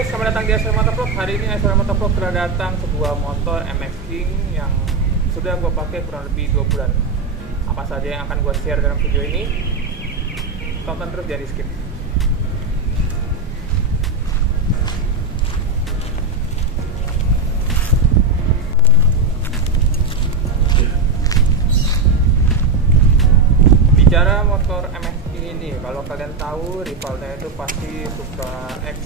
guys, selamat datang di SR Motovlog. Hari ini SR Motovlog telah datang sebuah motor MX King yang sudah gue pakai kurang lebih 2 bulan. Apa saja yang akan gue share dalam video ini, tonton terus, jangan di skip. Bicara motor MX King ini, kalau kalian tahu rivalnya itu pasti Supra X,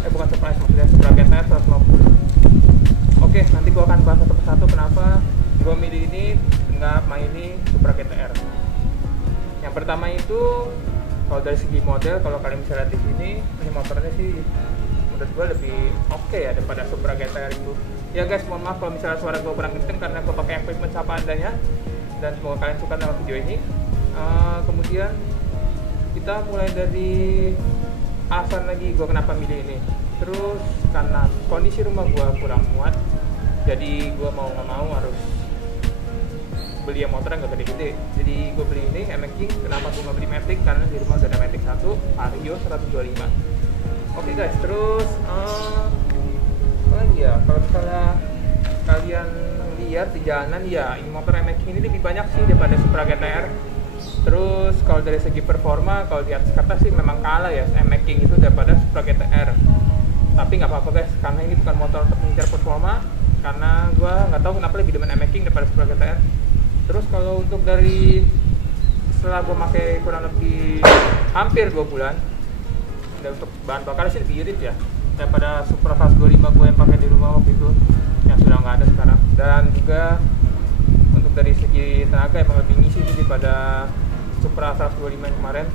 bukan Supra X, maksudnya Supra GTR 150. Oke, nanti gua akan bahas satu persatu kenapa gua milih ini dengan maini Supra GTR. Yang pertama itu, kalau dari segi model, kalau kalian bisa lihat di sini, ini motornya sih menurut gua lebih oke ya daripada Supra GTR itu. Ya guys, mohon maaf kalau misalnya suara gua kurang kenceng karena gua pakai equipment apa adanya, dan semoga kalian suka dengan video ini. Kemudian kita mulai dari alasan lagi gue kenapa milih ini. Terus karena kondisi rumah gue kurang muat, jadi gue mau nggak mau harus beli yang motor yang gak gede-gede. Jadi gue beli ini MX King. Kenapa gue nggak beli Matic? Karena di rumah udah ada Matic 1 Vario 125. Oke guys, terus apa lagi ya, kalau misalnya kalian lihat di jalanan ya, ini motor MX King ini lebih banyak sih daripada Supra GTR. Terus kalau dari segi performa, kalau di atas kertas sih memang kalah ya MX King itu daripada Supra GTR. Tapi nggak apa-apa guys, karena ini bukan motor untuk mengejar performa. Karena gue nggak tahu kenapa lebih demen MX King daripada Supra GTR. Terus kalau untuk dari setelah gue pakai kurang lebih hampir 2 bulan, dan untuk bahan bakar sih lebih irit ya daripada Supra 125 gue yang pakai di rumah waktu itu, yang sudah nggak ada sekarang. Dan juga untuk dari segi tenaga emang lebih ngisi sih daripada Supra 125 yang kemarin.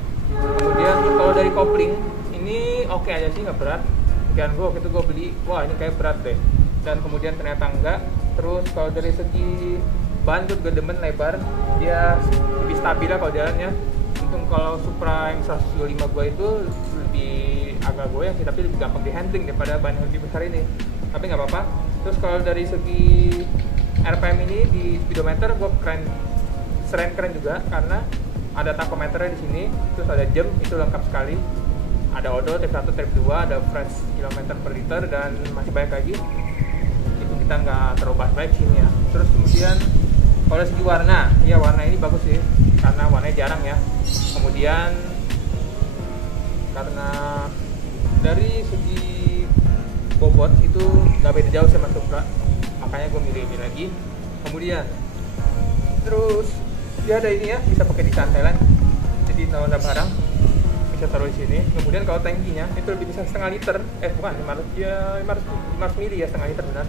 Kemudian kalau dari kopling ini oke aja sih, nggak berat. Dan gue waktu itu gue beli, wah ini kayak berat deh, dan kemudian ternyata enggak. Terus kalau dari segi ban gue juga demen lebar, dia lebih stabil lah kalau jalannya. Untung kalau Supra yang 125 gue itu lebih agak goyang sih, tapi lebih gampang di handling daripada ban yang lebih besar ini. Tapi nggak apa-apa. Terus kalau dari segi RPM ini di speedometer gue keren juga karena ada tachometernya di sini, terus ada jam, itu lengkap sekali. Ada odol trip 1, trip 2, ada fresh kilometer per liter, dan masih banyak lagi. Itu kita nggak terlalu bahas baik sini ya. Terus kemudian kalau dari segi warna, ya warna ini bagus sih karena warnanya jarang ya. Kemudian karena dari segi bobot itu nggak beda jauh sama Supra, makanya gue milih ini lagi. Kemudian terus dia ada ini ya, bisa pakai di santelan, jadi kalau ada barang bisa taruh di sini. Kemudian kalau tankinya itu lebih bisa setengah liter, bukan 500 mili ya, setengah liter benar,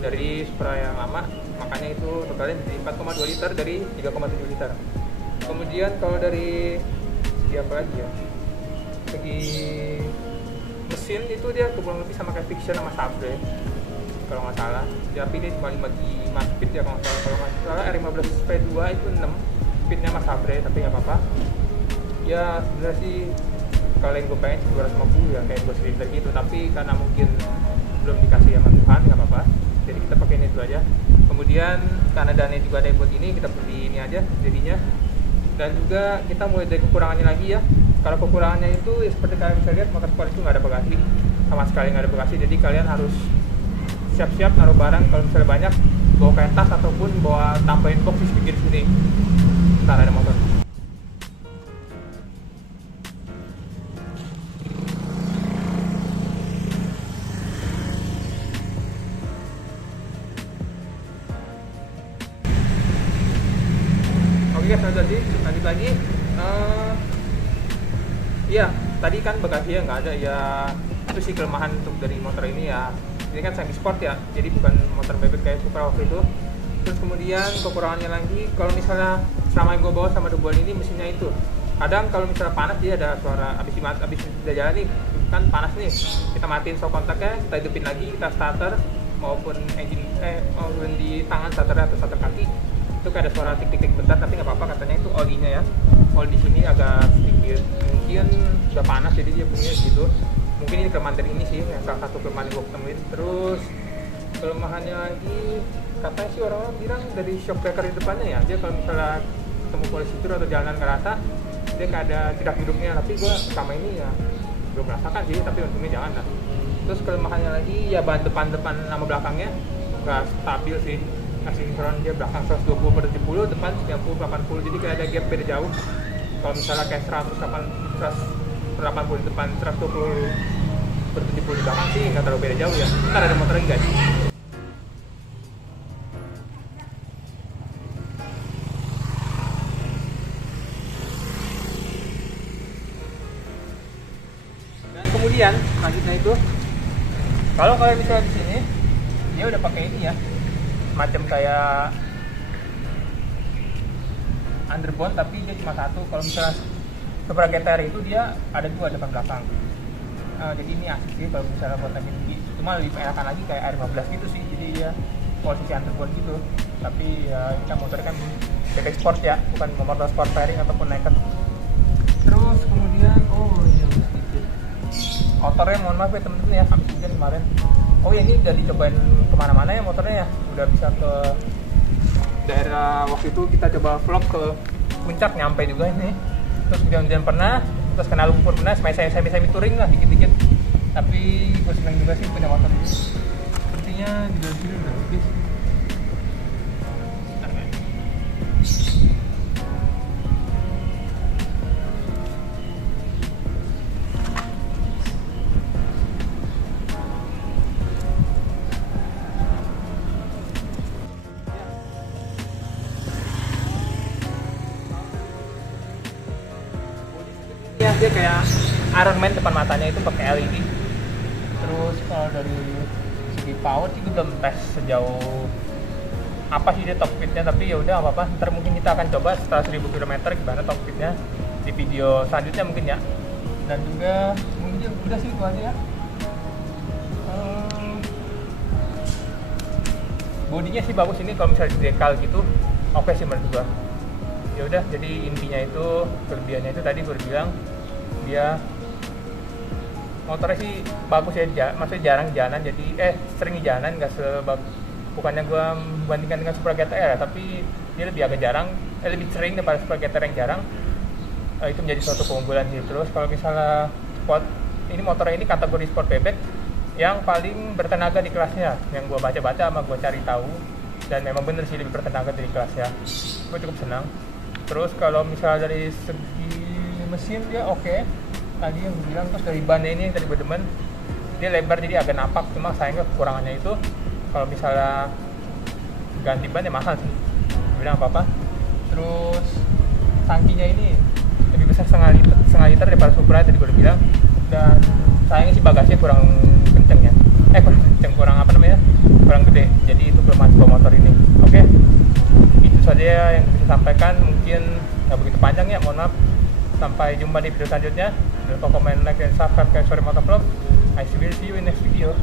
dari Supra yang lama. Makanya itu totalnya jadi 4,2 liter dari 3,7 liter. Kemudian kalau dari segi apa lagi ya, segi mesin itu dia kurang lebih sama kayak Fiction sama Sabre kalau nggak salah. Tapi ini cuma 5 speed ya kalau nggak salah. R15 V2 itu 6 speednya mas Sabre, tapi nggak apa-apa ya. Sebenarnya sih kalau yang gue pengen 250 ya kayak 2 silinder gitu, tapi karena mungkin belum dikasih sama Tuhan, nggak apa-apa, jadi kita pakai ini dulu aja. Kemudian karena dana juga ada buat ini, kita beli ini aja jadinya. Dan juga kita mulai dari kekurangannya lagi ya. Kalau kekurangannya itu ya seperti kalian bisa lihat, motor sport itu nggak ada bagasi, sama sekali nggak ada bagasi. Jadi kalian harus siap-siap naruh barang kalau misalnya banyak, bawa kayak tas ataupun bawa tambahin box di pinggir sini. Ntar ada motor. Oke guys, lanjut lagi. Iya, tadi kan bagasinya nggak ada ya, itu sih kelemahan untuk dari motor ini ya. Ini kan semi sport ya, jadi bukan motor bebek kayak Supra waktu itu. Terus kemudian kekurangannya lagi, kalau misalnya selama yang gue bawa sama 2 bulan ini, mesinnya itu kadang kalau misalnya panas dia ada suara, abis udah jalan nih kan panas nih, kita matiin shock kontaknya, kita hidupin lagi, kita starter maupun engine maupun di tangan starternya atau starter kaki, itu kayak ada suara tik-tik bentar. Tapi nggak apa-apa, katanya itu olinya ya, oli di sini agak sedikit mungkin udah panas jadi dia punya gitu. Mungkin ini kelemahan dari ini sih, yang salah satu kelemahan yang gue ketemuin. Terus kelemahannya lagi, katanya sih orang-orang bilang dari shock breaker di depannya ya, dia kalau misalnya ketemu polisi itu atau jalanan ngerasa dia kayak ada tidak hidupnya. Tapi gue sama ini ya belum merasakan sih, tapi untungnya jangan lah. Terus kelemahannya lagi ya ban depan sama belakangnya nggak stabil sih, masih sinkron. Dia belakang 120/70, depan 90/80, jadi kayak ada gap beda jauh. Kalau misalnya kayak 180 di depan, 120/70 di belakang sih nggak terlalu beda jauh ya. Ntar ada motor lagi guys. Dan kemudian selanjutnya itu, kalau kalian misalnya di sini dia udah pakai ini ya, macam kayak underbone tapi dia cuma satu. Kalau misalnya Supra GTR itu dia ada dua, depan belakang. Jadi ini asik sih kalau misalnya buat naik tinggi. Cuma lebih enakan lagi kayak R15 gitu sih. Jadi ya posisi underbone gitu. Tapi ya kita motor kan bebek sport ya, bukan motor sport pairing ataupun naked. Terus kemudian ini sedikit motornya, mohon maaf ya temen-temen ya, habis hujan kemarin. Oh ya, ini udah dicobain kemana-mana ya motornya ya. Udah bisa ke daerah, waktu itu kita coba vlog ke puncak, nyampe juga ini. Terus hujan-hujan pernah, terus kena lumpur pernah, semi touring lah dikit-dikit. Tapi gue seneng juga sih punya motor ini. Sepertinya di dalam sini udah habis. Ya, dia kayak Iron Man, depan matanya itu pakai LED. Terus kalau dari segi power sih gue belum tes sejauh apa sih dia top speednya, tapi ya udah apa-apa. Ntar mungkin kita akan coba setelah 1000 km gimana top speednya di video selanjutnya mungkin ya. Dan juga mungkin udah sih itu aja ya. Bodinya sih bagus ini, kalau misalnya di dekal gitu oke sih menurut gua. Ya udah, jadi intinya itu kelebihannya itu tadi gue bilang, dia motornya sih bagus ya, maksudnya jarang jalan, jadi sering jalan, nggak sebab, bukannya gue membandingkan dengan Supra GTR ya, tapi dia lebih agak jarang, lebih sering daripada Supra GTR yang jarang. Itu menjadi suatu keunggulan sih. Terus kalau misalnya sport, ini motornya ini kategori sport bebek yang paling bertenaga di kelasnya, yang gue baca-baca sama gue cari tahu, dan memang bener sih lebih bertenaga dari kelasnya. Gue cukup senang. Terus kalau misalnya dari segi mesin dia oke. Tadi yang gue bilang, terus dari bannya ini yang tadi gue demen, dia lebar jadi agak napak, cuma sayangnya kekurangannya itu kalau misalnya ganti ban ya mahal sih. Gue bilang apa-apa. Terus tangkinya ini lebih besar setengah liter daripada Supra tadi gue udah bilang, dan sayangnya sih bagasinya kurang kenceng ya. Kurang kenceng, kurang gede. Jadi itu kelemahan sebuah motor ini. Oke. Itu saja yang bisa sampaikan, mungkin nggak begitu panjang ya, mohon maaf. Sampai jumpa di video selanjutnya. Jangan lupa komen, like, dan subscribe ke Sorry Motovlog. I will see you in next video.